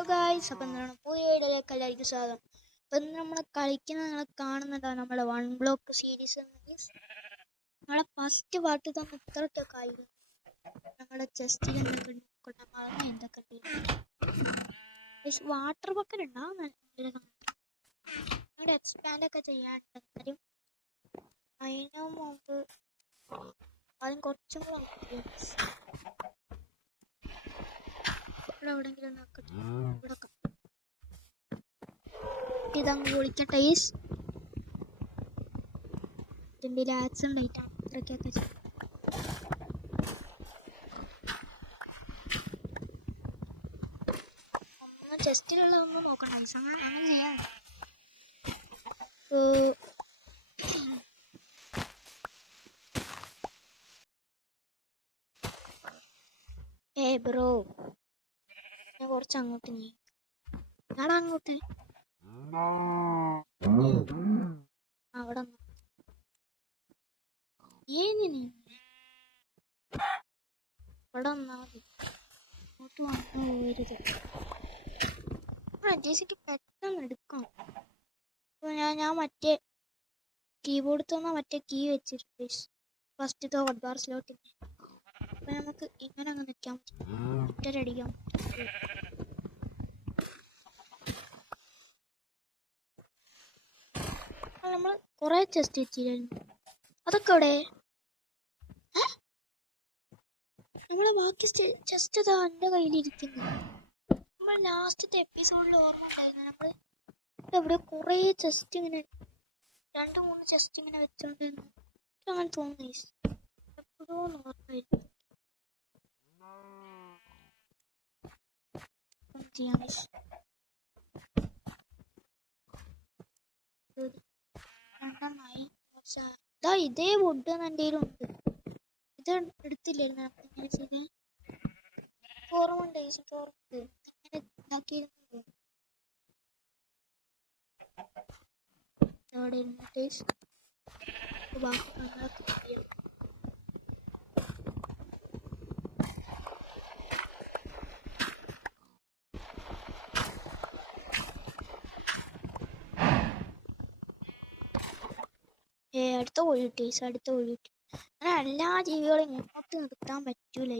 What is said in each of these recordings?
Hello guys, അപ്പം എന്താണ് പുതിയ വീഡിയോയിലേക്ക് എല്ലാവർക്കും സ്വാഗതം. അപ്പം നമ്മൾ കളിക്കുന്നത് നിങ്ങൾ കാണുന്നതാണ് നമ്മുടെ വൺ ബ്ലോക്ക് സീരീസ്. നമ്മളെ ഫസ്റ്റ് പാട്ട് തന്നെ ഇത്രയൊക്കെ ആയിരുന്നു. നമ്മുടെ ചെസ്റ്റിൽ എന്തൊക്കെ വാട്ടർ ബക്കറ്റ് ഉണ്ടാവും. നിങ്ങളുടെ എക്സ്പാൻഡ് ഒക്കെ ചെയ്യാനുണ്ടെങ്കിലും അതിന് മുമ്പ് അതും കുറച്ചും കൂടെ ഇവിടെ എവിടെയെങ്കിലും നോക്കട്ടെ. ഇവിടെ ഇതങ്ങ് പൊളിക്കട്ടെ. ഇതിൻ്റെ ലാക്സും ലൈറ്റാണ് ഇത്രയ്ക്കൊക്കെ ചെയ്യും. ചെസ്റ്റിലുള്ളതൊന്നും നോക്കണ്ട, അങ്ങനെ ചെയ്യാം. ബ്രോ, ഞാൻ കുറച്ച് അങ്ങോട്ട് നീ ഞാൻ അങ്ങോട്ട് അവിടെ ഇവിടെ വന്നാ മതി. അങ്ങോട്ട് വന്നു പോരുത്. ജേസിക്ക് പെട്ടെന്ന് എടുക്കണം. അപ്പോൾ ഞാൻ മറ്റേ കീബോർഡിൽ തന്നെ മറ്റേ കീ വെച്ചിട്ടുണ്ട് ഫസ്റ്റത്തെ ഹോട്ട് ബാർ സ്ലോട്ടിൽ. അപ്പം നമുക്ക് ഇങ്ങനെ അങ്ങ് നിൽക്കാൻ പറ്റും, ഒറ്റരടിക്കാം. നമ്മൾ കുറേ ചെസ്റ്റ് വെച്ചിരുന്നു, അതൊക്കെ അവിടെ. നമ്മളെ ബാക്കി ചെസ്റ്റ് ഇതാ എൻ്റെ കയ്യിലിരിക്കുന്നു. നമ്മൾ ലാസ്റ്റത്തെ എപ്പിസോഡിൽ ഓർമ്മ ഉണ്ടായിരുന്നു, നമ്മൾ ഇവിടെ കുറേ ചെസ്റ്റ് ഇങ്ങനെ 2-3 ചെസ്റ്റ് ഇങ്ങനെ വെച്ചോണ്ടിരുന്നു. അങ്ങനെ തോന്നി എപ്പോഴോ ഓർമ്മയായിരുന്നു. ചെയ്യാൻ ഇതേ വുഡ് എൻ്റെ ഉണ്ട്. ഇത് എടുത്തില്ലായിരുന്നു ഇങ്ങനെ ചെയ്ത് ഓർമ്മ ഇങ്ങനെ ഇതാക്കിയിരുന്നു. അവിടെ ഇരുന്നിട്ട് ബാക്കി നമ്മളൊക്കെ ചെയ്യാം. അടുത്ത ഒഴിട്ട് അങ്ങനെ എല്ലാ ജീവികളെയും ഇങ്ങോട്ട് നിർത്താൻ പറ്റൂല.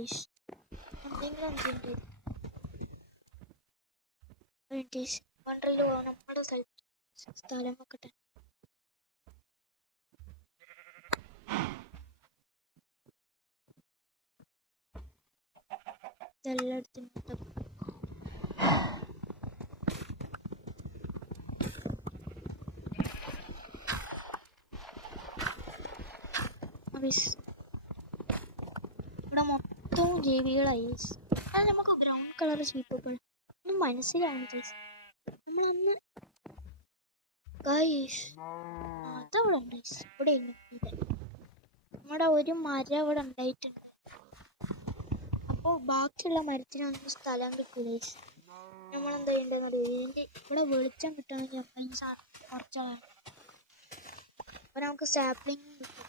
എന്തെങ്കിലും വണ്ടറിൽ നമ്മുടെ സ്ഥലം നോക്കട്ടെ. ഇതെല്ലായിടത്തും ഇവിടെ മൊത്തവും ജീവികളായി. അത് നമുക്ക് ബ്രൗൺ കളർ ചെയ്തപ്പോൾ ഒന്നും മനസ്സിലാവുന്നു. നമ്മളന്ന് അതവിടെ ഉണ്ട്. ഇവിടെ നമ്മുടെ ഒരു മരം ഇവിടെ ഉണ്ടായിട്ടുണ്ട്. അപ്പോൾ ബാക്കിയുള്ള മരത്തിനൊന്നും സ്ഥലം കിട്ടില്ല. നമ്മളെന്താ ചെയ്യേണ്ടതെന്ന് ഇതിൻ്റെ ഇവിടെ വെളിച്ചം കിട്ടണമെങ്കിൽ ഈ സാധനം കുറച്ചാണ്. അപ്പോൾ നമുക്ക് സാപ്ലിങ് കിട്ടും.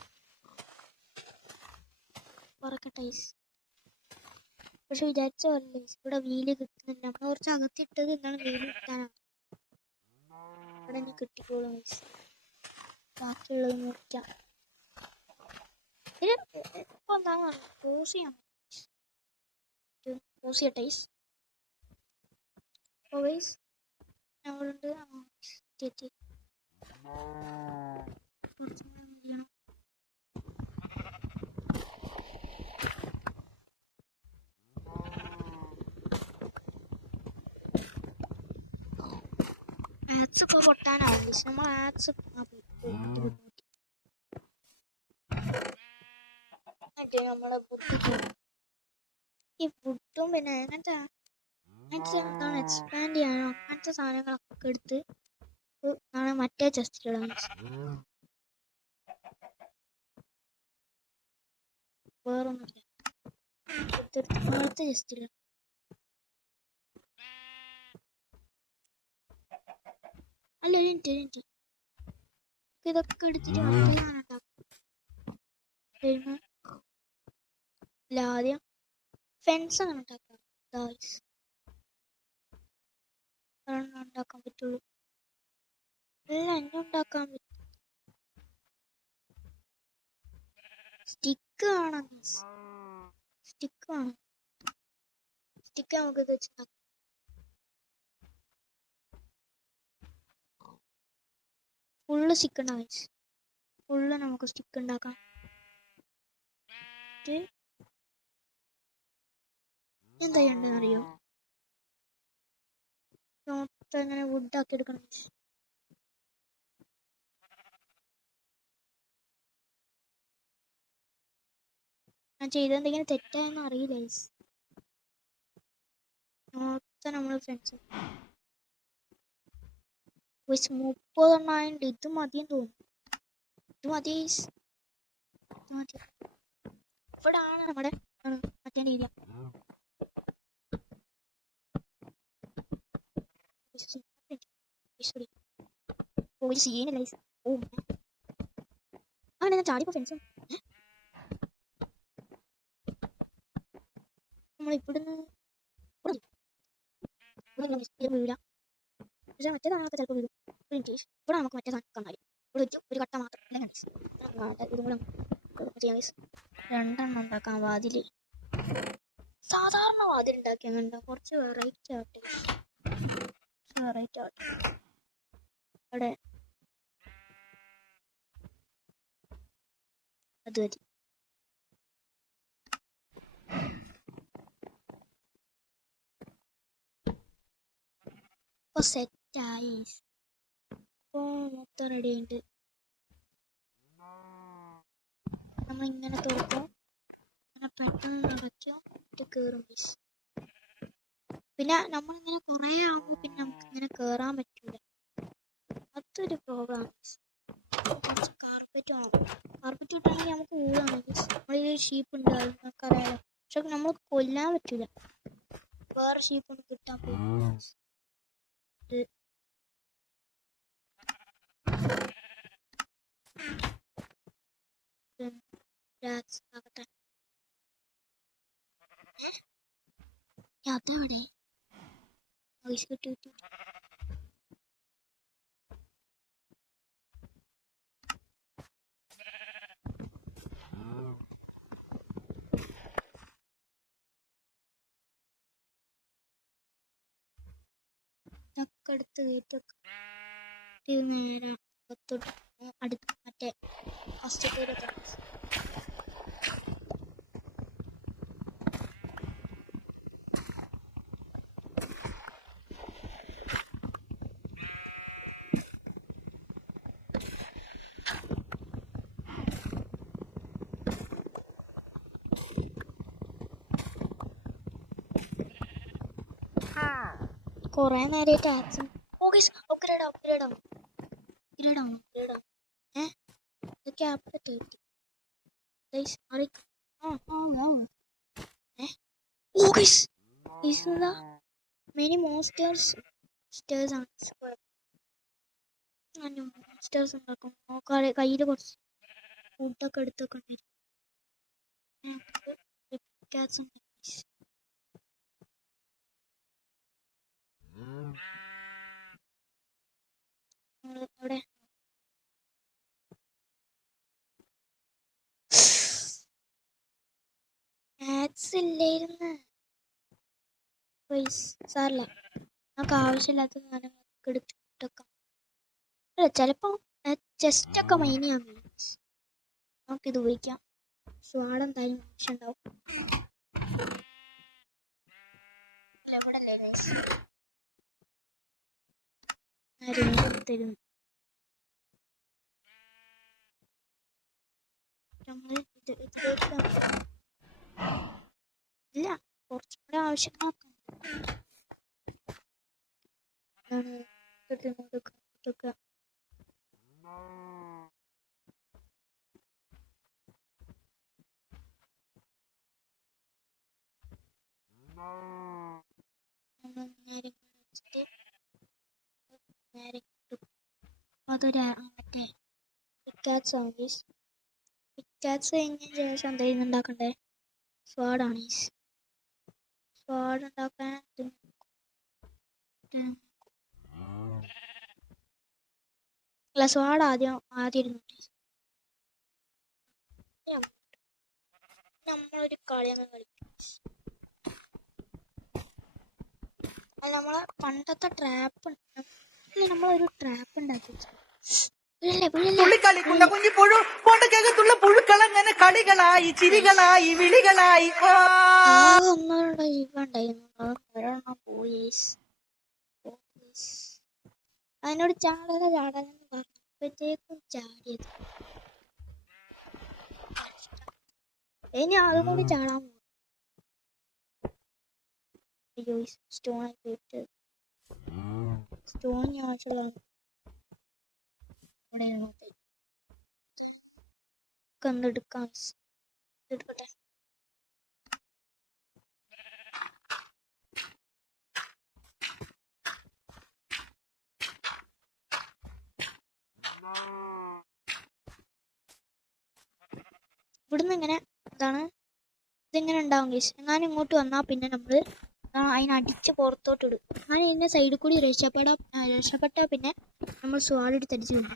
പറക്കട്ടെ. പക്ഷെ വിചാരിച്ച പോലെ ഇവിടെ വീല് കിട്ടുന്നില്ല. നമ്മൾ കുറച്ച് അകത്തിട്ടത് എന്താണ് വീല് കിട്ടാനാണ്. ഇവിടെ ഇനി കിട്ടിക്കോളും. ബാക്കിയുള്ളത് നോക്കാം. ഇപ്പൊ എന്താണ് പോസ് ചെയ്യാൻ പോസ് ചെയ്യട്ടെ. ഞങ്ങളുണ്ട് ചെയ്യണം. ആക്സ് ഇപ്പോൾ പൊട്ടാനാണ്. നമ്മൾ ആക്സ് നമ്മളെ ഈ ഫുഡും പിന്നെ അങ്ങനത്തെ എന്താണ് എക്സ്പാൻഡ് ചെയ്യാനോ അങ്ങനത്തെ സാധനങ്ങളൊക്കെ എടുത്ത് നാളെ മറ്റേ ചെസ്റ്റിലിടാൻ. വേറൊന്നുമില്ല, അടുത്ത ചെസ്റ്റിൽ അല്ല എനിക്ക് ഇതൊക്കെ എടുത്തിട്ട് ആദ്യം ഫെൻസ് അങ്ങനെ ഉണ്ടാക്കാം. ഉണ്ടാക്കാൻ പറ്റുള്ളൂ. എല്ലാം എന്നെ ഉണ്ടാക്കാൻ പറ്റും. സ്റ്റിക്ക് വേണം, സ്റ്റിക്ക് വേണം. സ്റ്റിക്ക് നമുക്ക് ഇത് വെച്ചുണ്ടാക്കാം. ഫുള്ള് സ്റ്റിക്ക് ഉണ്ടാവും. ഫുള്ള് നമുക്ക് സ്റ്റിക്ക് ഉണ്ടാക്കാം. എന്താ ചെയ്യണ്ടെന്ന് അറിയോ? മൊത്തം ഇങ്ങനെ വുഡ് ആക്കി എടുക്കണം. ഞാൻ ചെയ്തെന്തെങ്കിലും തെറ്റായെന്ന് അറിയില്ല. മൊത്തം നമ്മള് ഫ്രണ്ട്സ് 30 ഇത് മതിയെന്ന് തോന്നുന്നു. ഇത് മതി. ഇവിടെ ആണ് നമ്മുടെ മറ്റേ ഏരിയ. അങ്ങനെ ചാടിപ്പോ ഫ്രണ്ട്സും നമ്മൾ ഇവിടുന്ന് വീഴാം. പക്ഷെ മറ്റേതാണൊക്കെ ചിലപ്പോൾ വീഴും. ഇവിടെ നമുക്ക് മറ്റേ കണ്ണാടി ഇവിടെ വെച്ചു ഒരു കട്ട മാത്രം ഇതും കൂടെ ചെയ്യാം. 2 എണ്ണം ഉണ്ടാക്കാം. വാതില് സാധാരണ വാതിൽ ഉണ്ടാക്കി അങ്ങനെ കുറച്ച് വെറൈറ്റി ആവട്ടെ. അവിടെ അത് മതി. ഇപ്പൊ സെറ്റായി. ഇപ്പൊ മൊത്തം റെഡി ഉണ്ട്. നമ്മളിങ്ങനെ തുറക്കും, അങ്ങനെ പെട്ടെന്ന് നടക്കും, കയറും. പിന്നെ നമ്മളിങ്ങനെ കുറേ ആകുമ്പോൾ പിന്നെ നമുക്ക് ഇങ്ങനെ കയറാൻ പറ്റൂല. അതൊരു പ്രോബ്ലം. കുറച്ച് കാർപ്പറ്റ് വേണം. കാർപ്പറ്റ് കിട്ടുകയാണെങ്കിൽ നമുക്ക് ഊഴാണ്. നമ്മളിൽ ഷീപ്പ് ഉണ്ട്, അത് നമുക്കറിയാലോ. പക്ഷെ നമ്മൾ കൊല്ലാൻ പറ്റൂല. വേറെ ഷീപ്പൊന്നും കിട്ടാൻ പോകും. അതെവിടെ വോയിസ് കിട്ടി. അടുത്ത് കയറ്റൊക്കെ നേരെ അടുത്ത് മറ്റേ ഫസ്റ്റത്തേലൊക്കെ കുറേ നേരമായിട്ട് ആക്ഷൻ. അപ്ഗ്രേഡ് ആവും. ഇതൊക്കെ ആപ്പിലൊക്കെ കിട്ടി. മെനി മോൺസ്റ്റേഴ്സ് ആണ്. മോൺസ്റ്റേഴ്സ് ഉണ്ടാക്കും. കയ്യിൽ കുറച്ച് ഫുഡൊക്കെ എടുത്തൊക്കെ ഉണ്ടായിരുന്നു. അവിടെ മാത്സ് ഇല്ലായിരുന്നു. സാറില്ല, നമുക്ക് ആവശ്യമില്ലാത്ത സാധനങ്ങളൊക്കെ എടുത്തിട്ടൊക്കെ ചിലപ്പോ ചെസ്റ്റൊക്കെ മൈൻ ചെയ്യാൻ നമുക്കിത് ഉപയോഗിക്കാം. സ്വാഡ് എന്തായാലും ആവശ്യം ഉണ്ടാവും. തരുന്നു. ഇല്ല, കുറച്ചുകൂടെ ആവശ്യങ്ങളൊക്കെ അതൊരു മറ്റേ പിക്കാറ്റ്സ് കഴിഞ്ഞതിന് ശേഷം എന്തായാലും ഉണ്ടാക്കണ്ടേ? സ്വാഡാണ്. സ്വാഡ് ഉണ്ടാക്കാൻ സ്വാഡ് ആദ്യം ഇരുന്നു. നമ്മളൊരു കളി അങ്ങ് കളിക്കും. അത് നമ്മളെ പണ്ടത്തെ ട്രാപ്പ് നമ്മളൊരു ട്രാപ്പ് ഉണ്ടാക്കി. തുള്ളിക്കളിക്കുന്ന കുഞ്ഞിപ്പുഴു കൊണ്ടകത്തുള്ള പുഴുക്കളങ്ങനെ കളികളായി ചിരികളായി വിളികളായി ഒന്നുകൂടെ ജീവണ്ടായിരുന്നു. ഒരെണ്ണം പോയി. അതിനോട് ചാടാനെന്ന് പറഞ്ഞപ്പോഴത്തേക്കും ചാടിയത്. ഇനി അതും കൂടി ചാടാൻ പോകും. അയ്യോ സ്റ്റോൺ ആയിട്ട് സ്റ്റോൺ ആവശ്യമുള്ള കണ്ടെടുക്കാം. എടുക്കട്ടെ. ഇവിടുന്ന് ഇങ്ങനെ എന്താണ് ഇതിങ്ങനെ ഉണ്ടാവും ഗൈസ്. എങ്ങാനും ഇങ്ങോട്ട് വന്നാൽ പിന്നെ നമ്മൾ അതിനടിച്ച് പുറത്തോട്ട് ഇടും. അങ്ങനെ ഇതിൻ്റെ സൈഡിൽ കൂടി രക്ഷപ്പെട്ടാൽ പിന്നെ നമ്മൾ സ്വാടെടുത്ത് അടിച്ച് വരും.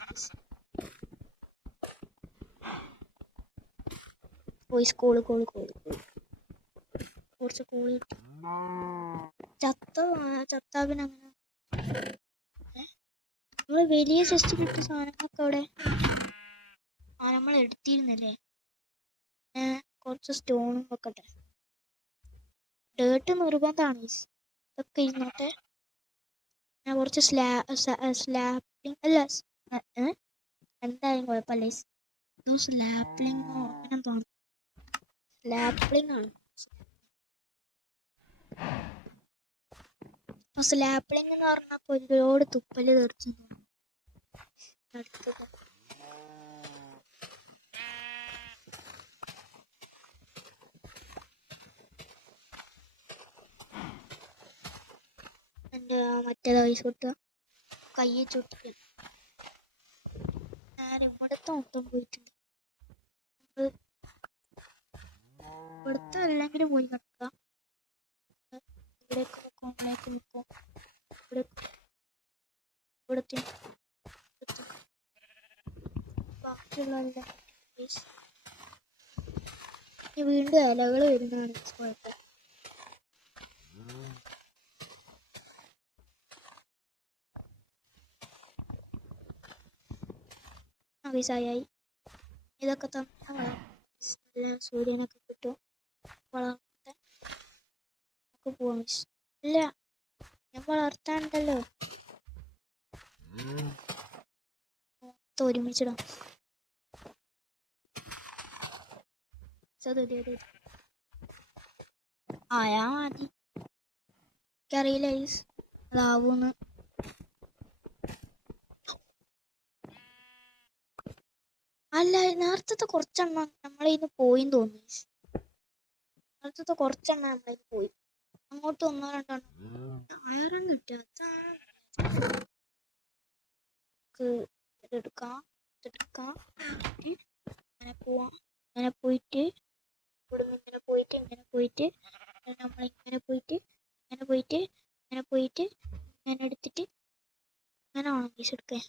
പോയി കുറച്ച് കോളി കിട്ടും. ചത്താ പിന്നെ അങ്ങനെ നമ്മൾ വലിയ ചെസ്റ്റ് കിട്ടിയ സാധനങ്ങളൊക്കെ അവിടെ നമ്മൾ എടുത്തിരുന്നല്ലേ. കുറച്ച് സ്റ്റോണും വെക്കട്ടെ. ഡേർട്ട് നിർബന്ധമാണ്. ഇതൊക്കെ ഇരുന്നോട്ടെ. ഞാൻ കുറച്ച് സ്ലാപ്പിംഗ് അല്ല എന്തായാലും കുഴപ്പമില്ല. സ്ലാപ്ലിങ്ങോ അങ്ങനെ തോന്നുന്നു. സ്ലാപ്ലിംഗ് ആണ്. സ്ലാപ്ലിംഗ് എന്ന് പറഞ്ഞാൽ ഒരുപാട് തുപ്പല് തെറിച്ചു. അടുത്തത് എൻ്റെ മറ്റേത് വയസ്സ് കിട്ടുക കയ്യെ ചുട്ടിട്ട് ഞാൻ ഇവിടുത്തെ മൊത്തം പോയിട്ടുണ്ട്. ഇവിടുത്തെ അല്ലെങ്കിലും പോയി കിടക്കുക. ഇവിടേക്ക് വെക്കും ഇവിടുത്തെ ബാക്കിയുള്ള വീണ്ടും ഇലകൾ വരുന്നതാണ് കുഴപ്പം. വിസായി ഇതൊക്കെ തന്നെ സൂര്യനൊക്കെ കിട്ടും. വളർത്താൻ നമുക്ക് പോവാം. ഇല്ല ഞാൻ വളർത്താണ്ടല്ലോ. ഒരുമിച്ചിടാം. ആയാ മതി. എനിക്കറിയില്ല അതാവൂന്ന്. അല്ല നേരത്തെ കുറച്ചെണ്ണം നമ്മളിന്ന് പോയിന്ന് തോന്നി. നേരത്തെ കുറച്ചെണ്ണം നമ്മളിന്ന് പോയി. അങ്ങോട്ട് 1 2 അയറൻ കിട്ടുക. എടുക്കാം. അങ്ങനെ പോവാം. അങ്ങനെ പോയിട്ട് ഇവിടുന്ന് ഇങ്ങനെ പോയിട്ട് നമ്മളിങ്ങനെ പോയിട്ട് ഇങ്ങനെ എടുത്തിട്ട് അങ്ങനെ വേണം പീസ് എടുക്കാൻ.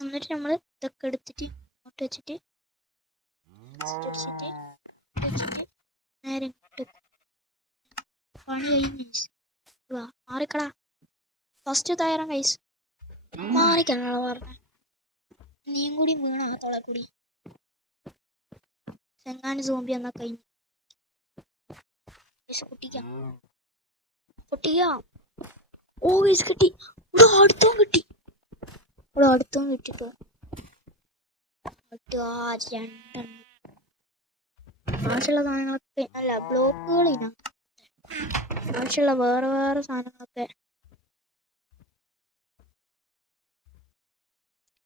എന്നിട്ട് നമ്മൾ ഇതൊക്കെ എടുത്തിട്ട് ഇങ്ങോട്ട് വെച്ചിട്ട് നേരെ ഇങ്ങോട്ട് പണി കഴിഞ്ഞ മാറിക്കടാ. ഫസ്റ്റ് തയ്യാറാൻ കൈസ് മാറിക്കണോ പറഞ്ഞ നീയും കൂടി വീണ തോളെ കൂടി ചെങ്ങാനും സോംബി എന്നാ കഴിഞ്ഞു. പൊട്ടിക്കാം. ഓ ഗൈസ് കിട്ടി. ഇവിടെ അടുത്തും കിട്ടിട്ടോ. രണ്ടെണ്ണം ആവശ്യമുള്ള സാധനങ്ങളൊക്കെ അല്ല ബ്ലോക്കുകളില്ല. ആവശ്യമുള്ള വേറെ സാധനങ്ങളൊക്കെ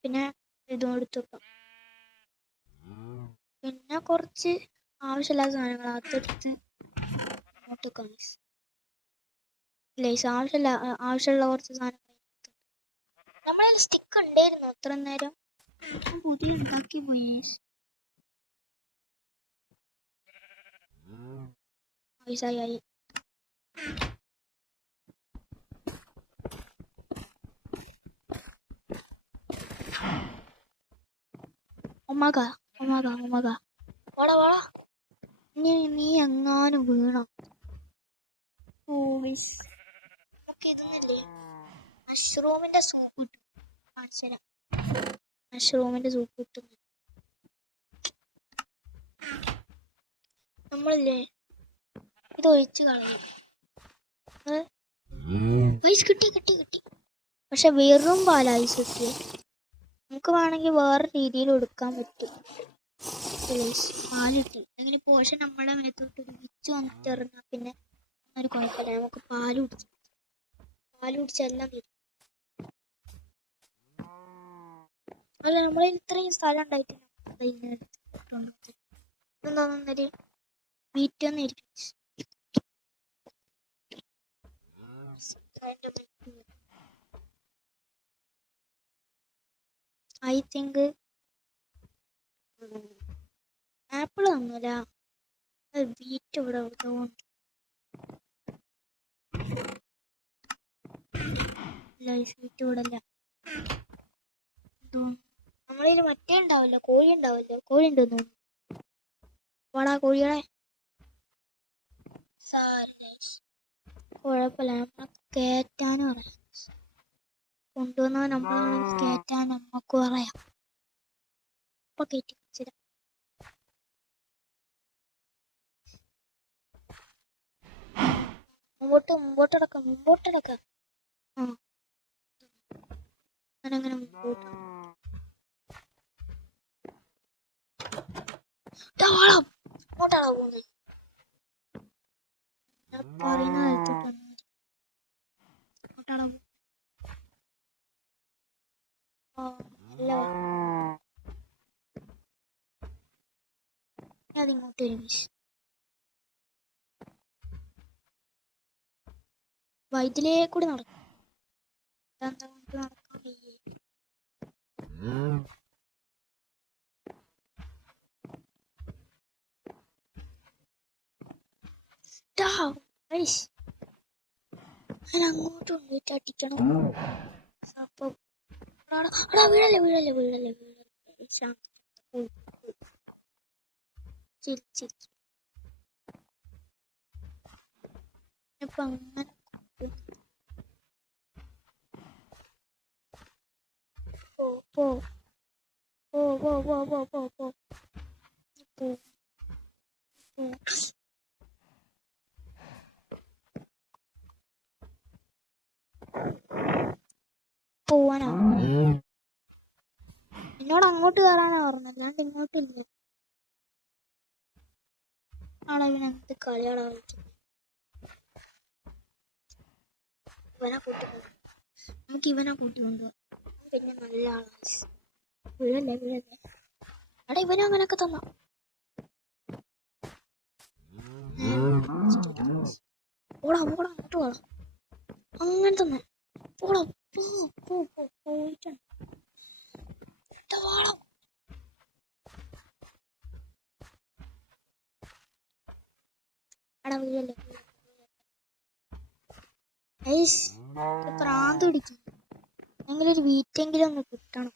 പിന്നെ ഇതും എടുത്തു വെക്കാം. പിന്നെ കുറച്ച് ആവശ്യമില്ലാത്ത സാധനങ്ങൾ അതെടുത്ത് ഇങ്ങോട്ട് വെക്കാം. ആവശ്യമുള്ള കുറച്ച് സാധനങ്ങൾ നമ്മളെ സ്റ്റിക്ക് ഉണ്ടായിരുന്നു അത്ര നേരം. പുതിയ ഉണ്ടാക്കി പോയി. വയസ്സായി ഒമക ഒമക ഒമക വാടാ വാടാ. നീ എങ്ങാനും വീണോ? ഓ ഗയ്സ്, നമുക്ക് ഇതൊന്നില്ലേ മഷ്റൂമിന്റെ സൂപ്പ് കിട്ടും. കാണിച്ചുതരാം. മഷ്റൂമിന്റെ സൂപ്പ് കിട്ടും. നമ്മളില്ലേ ഇത് ഒഴിച്ച് കളയും. ഐസ് കിട്ടി കിട്ടി കിട്ടി. പക്ഷെ വെറും പാല ഐസ് കിട്ടിയ. നമുക്ക് വേണമെങ്കിൽ വേറെ രീതിയിൽ എടുക്കാൻ പറ്റും. പാലിട്ടി അങ്ങനെ പോഷൻ നമ്മുടെ മേത്തോട്ട് വിരിച്ചു വന്നിട്ട് ഇറങ്ങാം. പിന്നെ ഒരു കുഴപ്പമില്ല, നമുക്ക് പാല് കുടിച്ചെല്ലാം തരും. അല്ല, നമ്മളെ ഇത്രയും സ്ഥലം ഉണ്ടായിട്ട് എന്താന്നൊരു വീറ്റൊന്നിരിക്കും. ഐ തിങ്ക് ആപ്പിൾ തന്നില്ല, വീറ്റ് ഇവിടെ വീറ്റ് ഇവിടെ അല്ല. നമ്മളിൽ മറ്റേ ഉണ്ടാവല്ലോ, കോഴി ഉണ്ടാവല്ലോ. കോഴി ഉണ്ടെന്ന് തോന്നുന്നു. വാടാ കോഴികളെ. കുഴപ്പമില്ല, നമ്മളെ കയറ്റാനും പറയാം. കൊണ്ടുവന്നാൽ നമ്മളെ കയറ്റാൻ നമുക്ക് പറയാം. ഇപ്പൊ കയറ്റി വെച്ചിടാം. മുമ്പോട്ടടക്കാം. ആ അങ്ങനെ മുമ്പോട്ട്. ഇങ്ങോട്ടാണോ പോകുന്നത്? പറയുന്ന ഇങ്ങോട്ടാണോ? അതിങ്ങോട്ട് വരും. വൈദ്യുതിയിലേക്കൂടി നടക്കും. നടക്കാൻ വയ്യേ. ഞാൻ അങ്ങോട്ട് കൊണ്ടുപോയിട്ട് അടിക്കണം. അപ്പൊ വീഴല്ലേ. ഇപ്പൊ അങ്ങനെ പോവാനോ? എന്നോട് അങ്ങോട്ട് കയറാനാ പറഞ്ഞത്, അല്ലാണ്ട് ഇങ്ങോട്ടില്ല. ആളെ ഇവനെന്ത് കളിയാളാ കളിക്കുന്നത്. നമുക്ക് ഇവനെ കൂട്ടി കൊണ്ടുപോകാം. പിന്നെ നല്ല ആളാണ്. വീഴല്ലേ. എടാ ഇവനും അങ്ങനൊക്കെ തന്നോ? അങ്ങോട്ട് പോടാ. അങ്ങനെ തന്നെ പോടാ. പോയിട്ടാണ്. എടാ വീഴല്ലേ. പ്രാന്ത് പിടിക്കും. എങ്കിലൊരു വീറ്റെങ്കിലും ഒന്ന് കിട്ടണം.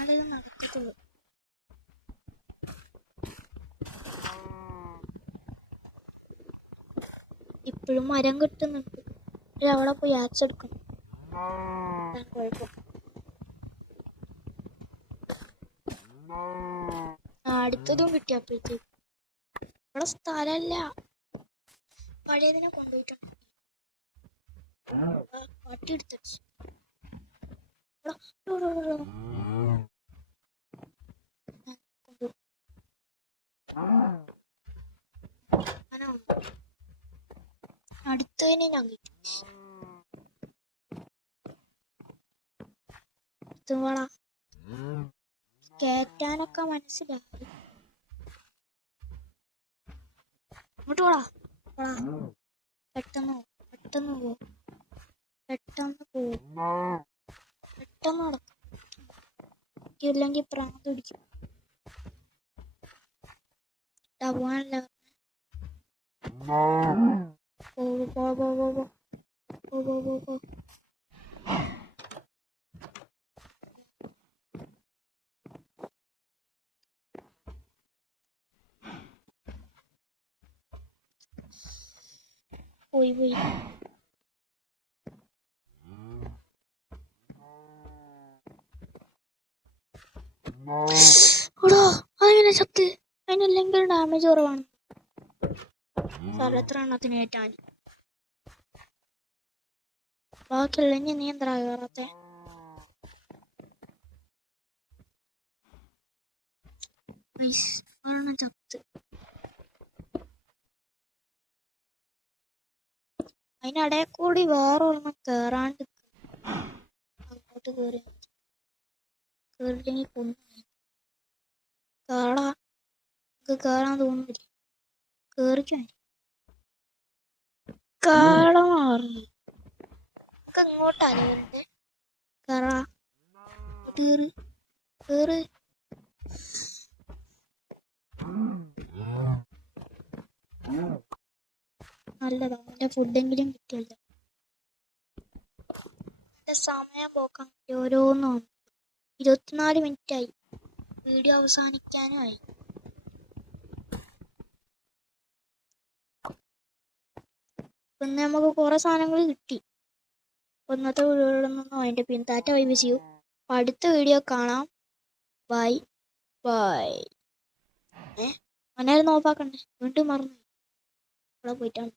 അതേ നടക്കത്തുള്ളൂ. ഇപ്പോഴും മരം കിട്ടുന്നുണ്ട്. അവിടെ പോയി ആച്ചെടുക്കണം. കുഴപ്പം. അടുത്തതും കിട്ടിയപ്പോഴത്തേക്ക് ഇവിടെ സ്ഥലല്ല. പഴയതിനെ കൊണ്ടുപോയിട്ടുണ്ട്. പട്ടി എടുത്തിട്ട് അടുത്തതിനെ ഞാൻ കിട്ടി. കേറ്റാനൊക്കെ മനസ്സിലായി. ഇങ്ങോട്ട് പോടാ. പെട്ടെന്ന് പോ. പെട്ടെന്ന് നടക്കും. ഇല്ലെങ്കിൽ പ്രാന്ത് പിടിക്കും. പോവാനല്ല. പോ. പോയി എടാ അതെങ്ങനെ ചത്ത്? അതിനല്ലെങ്കിൽ ഡാമേജ് കുറവാണ്. എത്ര എണ്ണത്തിന് ഏറ്റാൻ ബാക്കിയുള്ള ഇനി നീ എന്താ കയറാത്തെ? ചത്ത്. അതിനിടയിൽ കൂടി വേറെ ഒരെണ്ണം കേറാണ്ട് അങ്ങോട്ട് കേറില്ലെങ്കിൽ കൊന്നു. കേറാ കേറാൻ തോന്നുന്നില്ല. കേറിക്കാൻ കേളമാറുന്നു. നമുക്ക് ഇങ്ങോട്ടാണ് കേറണ്ടേ. കേറാ കേറ് കേറ്. നല്ലതാ, എന്റെ ഫുഡെങ്കിലും കിട്ടിയല്ല. എന്റെ സമയം പോക്കാൻ ഓരോന്നും 24 മിനിറ്റായി. വീഡിയോ അവസാനിക്കാനുമായി. പിന്നെ നമുക്ക് കുറെ സാധനങ്ങൾ കിട്ടി. ഇന്നത്തെ വീഡിയോയിലൊന്നും അതിന്റെ പിന്താറ്റ വൈബ് ചെയ്യൂ. അടുത്ത വീഡിയോ കാണാം. Bye bye. അങ്ങനെ നോക്കാക്കണ്ടേ, വീണ്ടും മറന്നു. അവിടെ പോയിട്ടാണ്.